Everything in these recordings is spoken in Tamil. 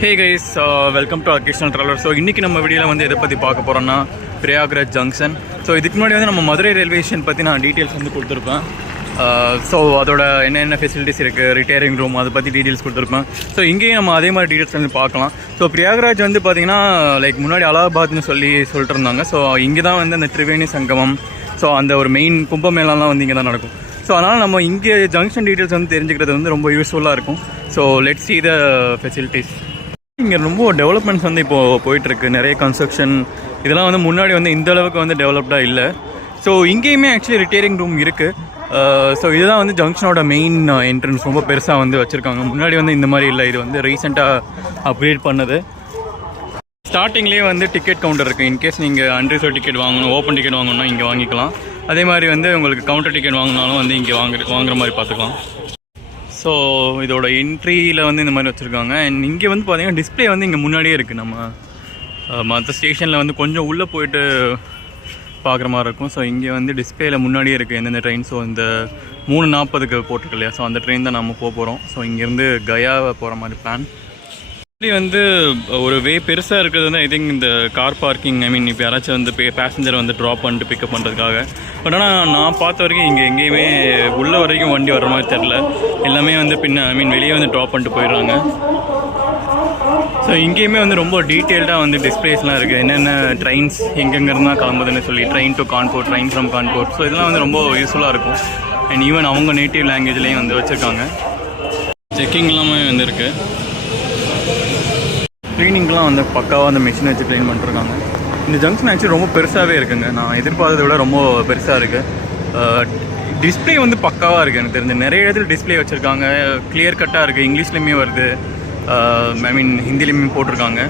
Hey guys, welcome to occasional traveller. So இன்றைக்கி நம்ம வீடியோவில் வந்து எதை பற்றி பார்க்க போகிறோன்னா பிரயாக்ராஜ் ஜங்ஷன். ஸோ இதுக்கு முன்னாடி வந்து நம்ம மதுரை ரயில்வே ஸ்டேஷன் பற்றி நான் டீட்டெயில்ஸ் வந்து கொடுத்துருப்பேன். ஸோ அதோட என்னென்ன ஃபெசிலிட்டிஸ் இருக்குது, ரிட்டையரிங் ரூம், அதை பற்றி டீட்டெயில்ஸ் கொடுத்துருப்பேன். ஸோ இங்கேயும் நம்ம அதே மாதிரி டீட்டெயில்ஸ் வந்து பார்க்கலாம். ஸோ பிரயாக்ராஜ் வந்து பார்த்திங்கன்னா லைக் முன்னாடி அலகாபாத்னு சொல்லிட்டு இருந்தாங்க. ஸோ இங்கே தான் வந்து அந்த திரிவேணி சங்கமம், ஸோ அந்த ஒரு மெயின் கும்பமேளாலாம் வந்து இங்கே தான் நடக்கும். ஸோ அதனால் நம்ம இங்கே ஜங்ஷன் டீட்டெயில்ஸ் வந்து தெரிஞ்சுக்கிறது வந்து ரொம்ப யூஸ்ஃபுல்லாக இருக்கும். So let's see the facilities. இங்கே ரொம்ப டெவலப்மெண்ட்ஸ் வந்து இப்போது போயிட்டுருக்கு. நிறைய கன்ஸ்ட்ரக்ஷன் இதெல்லாம் வந்து முன்னாடி வந்து இந்த அளவுக்கு வந்து டெவலப்டாக இல்லை. ஸோ இங்கேயுமே ஆக்சுவலி ரிட்டையரிங் ரூம் இருக்குது. ஸோ இதுதான் வந்து ஜங்ஷனோட மெயின் என்ட்ரன்ஸ். ரொம்ப பெருசாக வந்து வச்சுருக்காங்க. முன்னாடி வந்து இந்த மாதிரி இல்லை, இது வந்து ரீசெண்டாக அப்கிரேட் பண்ணது. ஸ்டார்டிங்லேயே வந்து டிக்கெட் கவுண்டர் இருக்குது. இன்கேஸ் நீங்கள் அன்ரிசர்வ் டிக்கெட் வாங்கணும், ஓப்பன் டிக்கெட் வாங்கணும்னா இங்கே வாங்கிக்கலாம். அதே மாதிரி வந்து உங்களுக்கு கவுண்டர் டிக்கெட் வாங்கினாலும் வந்து இங்கே வாங்குற மாதிரி பார்த்துக்கலாம். ஸோ இதோட என்ட்ரியில் வந்து இந்த மாதிரி வச்சுருக்காங்க. அண்ட் இங்கே வந்து பார்த்திங்கன்னா டிஸ்பிளே வந்து இங்கே முன்னாடியே இருக்குது. நம்ம மற்ற ஸ்டேஷனில் வந்து கொஞ்சம் உள்ளே போயிட்டு பார்க்குற மாதிரி இருக்கும். ஸோ இங்கே வந்து டிஸ்பிளேயில் முன்னாடியே இருக்குது எந்தெந்த ட்ரெயின். ஸோ இந்த 3:40க்கு போட்டிருக்கு இல்லையா, ஸோ அந்த ட்ரெயின் தான் நம்ம போகிறோம். ஸோ இங்கேருந்து கயாவை போகிற மாதிரி பிளான். வந்து ஒரு வே பெருசாக இருக்கிறது வந்து ஐ திங்க் இந்த கார் பார்க்கிங், ஐ மீன் இப்போ யாராச்சும் வந்து பேசஞ்சரை வந்து ட்ராப் பண்ணிட்டு பிக்கப் பண்ணுறதுக்காக. பட் ஆனால் நான் பார்த்த வரைக்கும் இங்கே எங்கேயுமே உள்ள வரைக்கும் வண்டி வர்ற மாதிரி தெரில. எல்லாமே வந்து ஐ மீன் வெளியே வந்து ட்ராப் பண்ணிட்டு போயிடுறாங்க. ஸோ இங்கேயுமே வந்து ரொம்ப டீட்டெயில்டாக வந்து டிஸ்பிளேஸ்லாம் இருக்குது. என்னென்ன ட்ரெயின்ஸ் எங்கெங்கேருந்தான் கிளம்புதுன்னு சொல்லி, train to Kanpur, train from Kanpur. So இதெல்லாம் வந்து ரொம்ப யூஸ்ஃபுல்லாக இருக்கும். அண்ட் ஈவன் அவங்க நேட்டிவ் லாங்குவேஜ்லேயும் வந்து வச்சுருக்காங்க. செக்கிங் எல்லாமே வந்து இருக்குது. க்ளீனிங்லாம் வந்து பக்காவாக அந்த மிஷினை வச்சு க்ளீன் பண்ணிட்டுருக்காங்க. இந்த ஜங்ஷன் ஆக்சுவலி ரொம்ப பெருசாகவே இருக்குங்க. நான் எதிர்பார்த்ததை விட ரொம்ப பெருசாக இருக்குது. டிஸ்பிளே வந்து பக்காவாக இருக்குது. எனக்கு தெரிஞ்ச நிறைய இடத்துல டிஸ்பிளே வச்சுருக்காங்க. கிளியர் கட்டாக இருக்குது. இங்கிலீஷ்லேயுமே வருது, ஐ மீன் ஹிந்திலையுமே போட்டிருக்காங்க.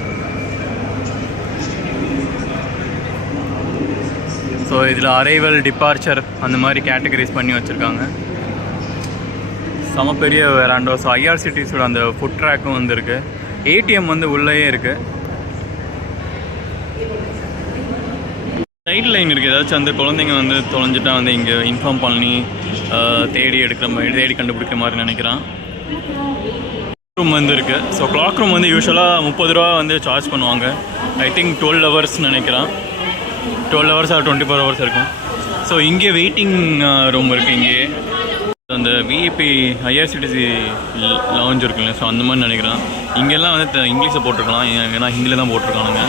ஸோ இதில் அரைவல், டிபார்ச்சர் அந்த மாதிரி கேட்டகரிஸ் பண்ணி வச்சுருக்காங்க. செம பெரிய வேராண்டோ. ஸோ ஐஆர்சிடிஸோட அந்த ஃபுட் ட்ராக்கும் வந்து இருக்குது. ஏடிஎம் வந்து உள்ளேயே இருக்குது. சைட் லைன் இருக்குது. ஏதாச்சும் அந்த குழந்தைங்க வந்து தொலைஞ்சிட்டா வந்து இங்கே இன்ஃபார்ம் பண்ணி தேடி கண்டுபிடிக்கிற மாதிரி நினைக்கிறான். ரூம் வந்து இருக்குது. ஸோ கிளாக் ரூம் வந்து யூஸ்வலாக 30 ரூபா வந்து சார்ஜ் பண்ணுவாங்க. ஐ திங்க் 12 ஹவர்ஸ் நினைக்கிறான். 12 ஹவர்ஸ் ஆர் 24 ஹவர்ஸ் இருக்கும். ஸோ இங்கே வெயிட்டிங் ரூம் இருக்குது. இங்கே அந்த விஐபி ஐஆர்சிடிசி லவுஞ்ச் இருக்குல்ல, ஸோ அந்த மாதிரி நினைக்கிறேன். இங்கெல்லாம் வந்து இங்கிலீஷில் போட்டிருக்கலாம், ஏன்னா ஹிந்தியில் தான் போட்டிருக்கானுங்க.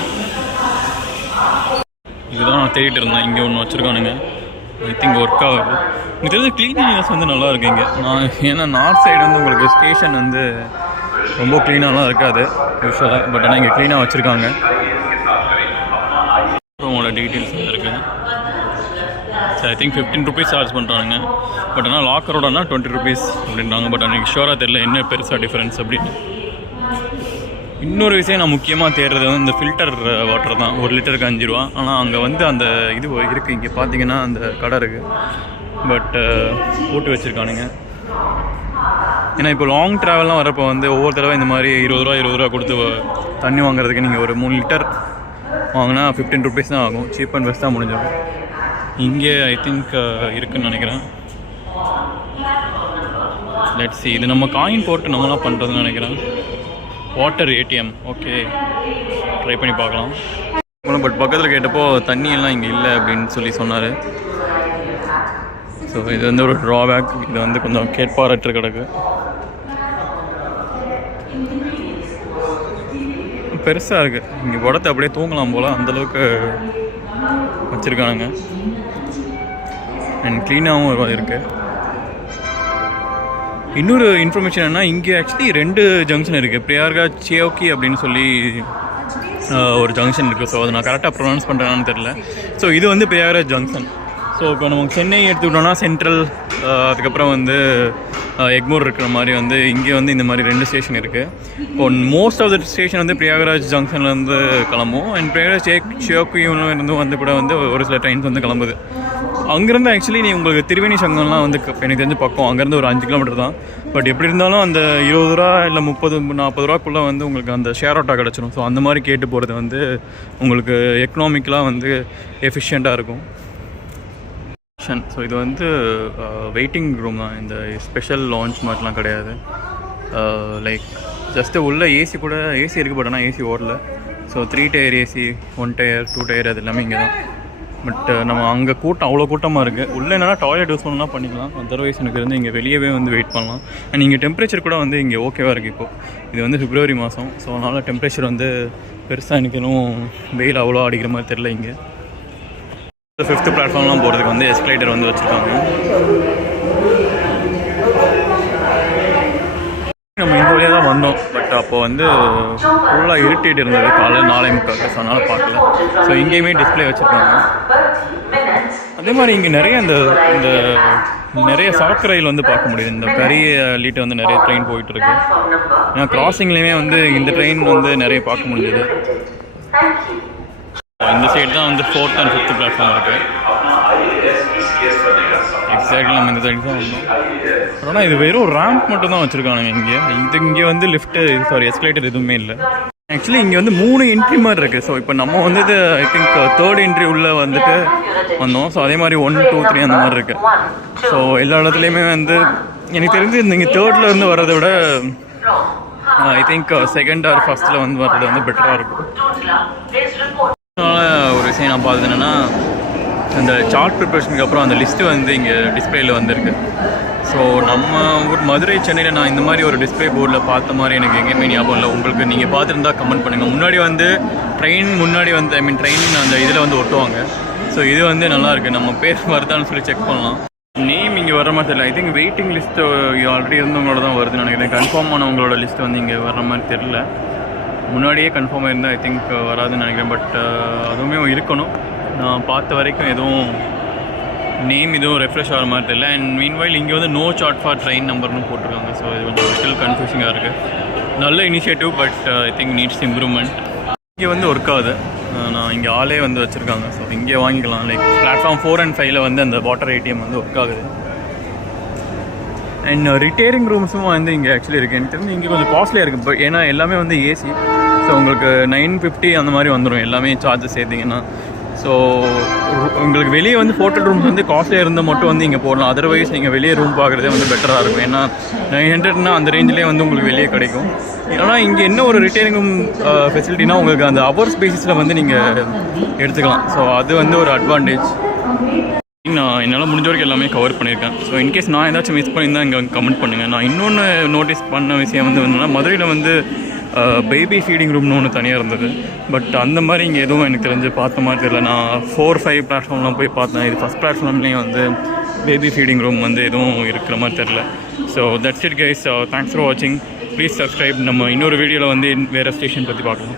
இதுதான் நான் தேடிட்டு இருந்தேன். இங்கே ஒன்று வச்சுருக்கானுங்க. ஐ திங்க் ஒர்க் ஆகுது. இங்கே தெரிஞ்ச க்ளீனிங்னஸ் வந்து நல்லா இருக்குது இங்கே. ஏன்னா நார்த் சைடு வந்து உங்களுக்கு ஸ்டேஷன் வந்து ரொம்ப க்ளீனாலாம் இருக்காது யூஸ்வலாக. பட் ஆனால் இங்கே க்ளீனாக வச்சுருக்காங்க. உங்களோட டீட்டெயில்ஸ் வந்து இருக்குது. ஐ திங்க் 15 ருபீஸ் சார்ஜ் பண்ணுறாங்க. பட் ஆனால் லாக்கரோடனா 20 ருபீஸ் அப்படின்றாங்க. பட் எனக்கு ஷூராக தெரியல என்ன பெருசாக டிஃப்ரென்ஸ் அப்படின்னு. இன்னொரு விஷயம் நான் முக்கியமாக தேடுறது வந்து இந்த ஃபில்டர் வாட்டர் தான். 1 லிட்டருக்கு 5 ரூபா. ஆனால் அங்கே வந்து அந்த இது இருக்குது. இங்கே பார்த்தீங்கன்னா அந்த கடை இருக்குது. பட் போட்டு வச்சுருக்கானுங்க. ஏன்னா இப்போ லாங் ட்ராவல்லாம் வரப்போ வந்து ஒவ்வொரு தடவை இந்த மாதிரி 20 ரூபா கொடுத்து தண்ணி வாங்குறதுக்கு நீங்கள் ஒரு 3 லிட்டர் வாங்கினா 15 ருபீஸ் தான் ஆகும். சீப் அண்ட் பெஸ்ட்டாக முடிஞ்சிடும். இங்கே ஐ திங்க் இருக்குதுன்னு நினைக்கிறேன். Let's see. இது நம்ம காயின் போட்டு நம்மளாம் பண்ணுறதுன்னு நினைக்கிறேன். Water ATM. ஓகே, ட்ரை பண்ணி பார்க்கலாம். பட் பக்கத்தில் கேட்டப்போ தண்ணி எல்லாம் இங்கே இல்லை அப்படின்னு சொல்லி சொன்னார். ஸோ இது வந்து ஒரு ட்ராபேக். இது வந்து கொஞ்சம் கேட்பாரற்று கிடக்கு. பெருசாக இருக்குது. இங்கே உடத்தை அப்படியே தூங்கலாம் போல், அந்தளவுக்கு வச்சுருக்கானுங்க. அண்ட் க்ளீனாகவும் இருக்குது. இன்னொரு இன்ஃபர்மேஷன் என்னன்னா, இங்கே ஆக்சுவலி 2 ஜங்ஷன் இருக்குது. பிரயாக்ராஜ் சியோக்கி அப்படின்னு சொல்லி ஒரு ஜங்ஷன் இருக்குது. ஸோ அதை நான் கரெக்டாக ப்ரொனவுன்ஸ் பண்ணுறேன்னு தெரில. ஸோ இது வந்து பிரயாக்ராஜ் ஜங்ஷன். ஸோ இப்போ நம்ம சென்னை எடுத்துக்கிட்டோம்னா சென்ட்ரல், அதுக்கப்புறம் வந்து எக்மோர் இருக்கிற மாதிரி வந்து இங்கே வந்து இந்த மாதிரி 2 ஸ்டேஷன் இருக்குது. இப்போ மோஸ்ட் ஆஃப் த ஸ்டேஷன் வந்து பிரயாக்ராஜ் ஜங்ஷன்லேருந்து கிளம்பும். அண்ட் பிரயாக்ராஜ் சியோக்கியும் இருந்து வந்து கூட வந்து ஒரு சில ட்ரெயின்ஸ் வந்து கிளம்புது. அங்கேருந்து ஆக்சுவலி உங்களுக்கு திரிவேணி சங்கம்லாம் வந்து எனக்கு தெரிஞ்ச பக்கம். அங்கேருந்து ஒரு 5 கிலோமீட்டர் தான். பட் எப்படி இருந்தாலும் அந்த 20 ரூபா இல்லை 30-40 ரூபாக்குள்ளே வந்து உங்களுக்கு அந்த ஷேர் ஆட்டோ கிடச்சிடும். ஸோ அந்த மாதிரி கேட்டு போகிறது வந்து உங்களுக்கு எக்கனாமிக்கலாக வந்து எஃபிஷியண்ட்டாக இருக்கும். ஸோ இது வந்து வெயிட்டிங் ரூம் தான். இந்த ஸ்பெஷல் லான்ச் மாதிரிலாம் கிடையாது. லைக் ஜஸ்ட்டு உள்ள ஏசி கூட ஏசி இருக்குது, பட் ஆனால் ஏசி ஓடல. So 3 tier AC, 1 tier, 2 tier அது எல்லாமே இங்கே தான். பட் நம்ம அங்கே கூட்டம் அவ்வளோ கூட்டமாக இருக்குது. உள்ளே என்னென்னா டாய்லெட் யூஸ் பண்ணலாம் பண்ணிக்கலாம். அதர்வைஸ் எனக்கு வந்து இங்கே வெளியவே வந்து வெயிட் பண்ணலாம். அண்ட் இங்கே டெம்பரேச்சர் கூட வந்து இங்கே ஓகேவாக இருக்குது. இப்போது இது வந்து பிப்ரவரி மாதம். ஸோ அதனால் டெம்பரேச்சர் வந்து பெருசாக எனக்கு இன்னும் வெயில் அவ்வளோ அடிக்கிற மாதிரி தெரில. இங்கே 5th பிளாட்ஃபார்ம்லாம் போகிறதுக்கு வந்து எஸ்கலேட்டர் வந்து வச்சுருக்காங்க. நம்ம இந்த வழியாக தான் வந்தோம். பட் அப்போ வந்து ஃபுல்லாக இருட்டிட்டு இருந்தது, காலையில் 4:45. ஸோ அதனால் பார்க்கல. ஸோ இங்கேயுமே டிஸ்பிளே வச்சுருக்காங்க. அதே மாதிரி இங்கே நிறைய இந்த நிறைய சாக்கு ரயில் வந்து பார்க்க முடியுது. இந்த பெரிய லீட்டை வந்து நிறைய ட்ரெயின் போயிட்டுருக்கு. ஏன்னா கிராசிங்லேயுமே வந்து இந்த ட்ரெயின் வந்து நிறைய பார்க்க முடியுது. இந்த சைடு தான் வந்து 4th and 5th பிளாட்ஃபார்ம் இருக்குது. எக்ஸாக்ட்லி நம்ம இந்த சைடு தான் வந்தோம். ஆனால் இது வெறும் ரேம்ப் மட்டும் தான் வச்சுருக்கானுங்க. இங்கே வந்து லிஃப்ட்டு எஸ்கலேட்டர் எதுவுமே இல்லை. ஆக்சுவலி இங்கே வந்து 3 என்ட்ரி மாதிரி இருக்குது. ஸோ இப்போ நம்ம வந்து இது ஐ திங்க் 3rd என்ட்ரி உள்ளே வந்துட்டு வந்தோம். ஸோ அதே மாதிரி 1, 2, 3 அந்த மாதிரி இருக்குது. ஸோ எல்லா இடத்துலையுமே வந்து எனக்கு தெரிஞ்சு நீங்கள் 3rd இருந்து வர்றதை விட I think 2nd or 1st வந்து வர்றது வந்து பெட்டராக இருக்கும். ஒரு விஷயம் நான் பார்த்தது என்னென்னா, அந்த சார்ட் ப்ரிப்பரேஷனுக்கு அப்புறம் அந்த லிஸ்ட்டு வந்து இங்கே டிஸ்பிளேயில் வந்திருக்கு. ஸோ நம்ம ஊர் மதுரை, சென்னையில் நான் இந்த மாதிரி ஒரு டிஸ்பிளே போர்டில் பார்த்த மாதிரி எனக்கு எங்கேயுமே ஞாபகம் இல்லை. உங்களுக்கு நீங்கள் பார்த்துருந்தா கமெண்ட் பண்ணுங்கள். முன்னாடி வந்து ட்ரெயின் முன்னாடி வந்து ட்ரெயின் அந்த இதில் வந்து ஒட்டுவாங்க. ஸோ இது வந்து நல்லாயிருக்கு. நம்ம பேர் வருதான்னு சொல்லி செக் பண்ணலாம். நேம் இங்கே வர மாதிரி தெரியல. I think waiting list already இருந்தவங்களோட தான் வருதுன்னு நினைக்கிறேன். கன்ஃபார்ம் ஆனவங்களோட லிஸ்ட்டு வந்து இங்கே வர்ற மாதிரி தெரியல. முன்னாடியே கன்ஃபார்மாக இருந்தால் ஐ திங்க் வராதுன்னு நினைக்கிறேன். பட் அதுவுமே இருக்கணும். நான் பார்த்த வரைக்கும் எதுவும் நேம் எதுவும் ரெஃப்ரெஷ் ஆகிற மாதிரி தெரியல. அண்ட் மீன்வைல் இங்கே வந்து நோ சார்ட் ஃபார் ட்ரெயின் நம்பர்னு போட்டிருக்காங்க. ஸோ இது கொஞ்சம் லிட்டில் கன்ஃபியூசிங்காக இருக்குது. நல்ல initiative, but I think needs improvement. இங்கே வந்து ஒர்க் ஆகுது. நான் இங்கே ஆளே வந்து வச்சுருக்காங்க. ஸோ இங்கே வாங்கிக்கலாம். லைக் பிளாட்ஃபார்ம் 4 and 5 வந்து அந்த வாட்டர் ஏடிஎம் வந்து ஒர்க் ஆகுது. அண்ட் ரிட்டேரிங் ரூம்ஸும் வந்து இங்கே ஆக்சுவலி இருக்குது. எனக்கு தெரிஞ்சு இங்கே கொஞ்சம் காஸ்ட்லியாக இருக்குது. பட் ஏன்னா எல்லாமே வந்து ஏசி. ஸோ உங்களுக்கு 950 அந்த மாதிரி வந்துடும் எல்லாமே சார்ஜஸ் சேர்த்திங்கன்னா. ஸோ உங்களுக்கு வெளியே வந்து ஹோட்டல் ரூம்ஸ் வந்து காஸ்ட்லியாக இருந்தால் மட்டும் வந்து இங்கே போடலாம். அதர்வைஸ் நீங்கள் வெளியே ரூம் பார்க்குறதே வந்து பெட்டராக இருக்கும். ஏன்னா 900னா அந்த ரேஞ்சிலே வந்து உங்களுக்கு வெளியே கிடைக்கும். ஆனால் இங்கே என்ன ஒரு ரிட்டேரிங் ரூம் ஃபெசிலிட்டினா உங்களுக்கு அந்த ஹவர்ஸ் பேசிஸில் வந்து நீங்கள் எடுத்துக்கலாம். ஸோ அது வந்து ஒரு அட்வான்டேஜ். நான் என்னால் முடிஞ்ச வரைக்கும் எல்லாமே கவர் பண்ணியிருக்கேன். ஸோ இன்கேஸ் நான் ஏதாச்சும் மிஸ் பண்ணியிருந்தால் இங்கே கமெண்ட் பண்ணுங்கள். நான் இன்னொன்று நோட்டீஸ் பண்ண விஷயம் வந்து என்னென்னா, மதுரையில் வந்து பேபி ஃபீடிங் ரூம்னு ஒன்று தனியாக இருந்தது. பட் அந்த மாதிரி இங்கே எதுவும் எனக்கு தெரிஞ்சு பார்த்த மாதிரி தெரியல. நான் 4, 5 பிளாட்ஃபார்ம்லாம் போய் பார்த்தேன். இது ஃபஸ்ட் பிளாட்ஃபார்ம்லேயும் வந்து பேபி ஃபீடிங் ரூம் வந்து எதுவும் இருக்கிற மாதிரி தெரில. So that's it guys. Thanks for வாட்சிங். Please subscribe. நம்ம இன்னொரு வீடியோவில் வந்து வேறு ஸ்டேஷன் பற்றி பார்க்கலாம்.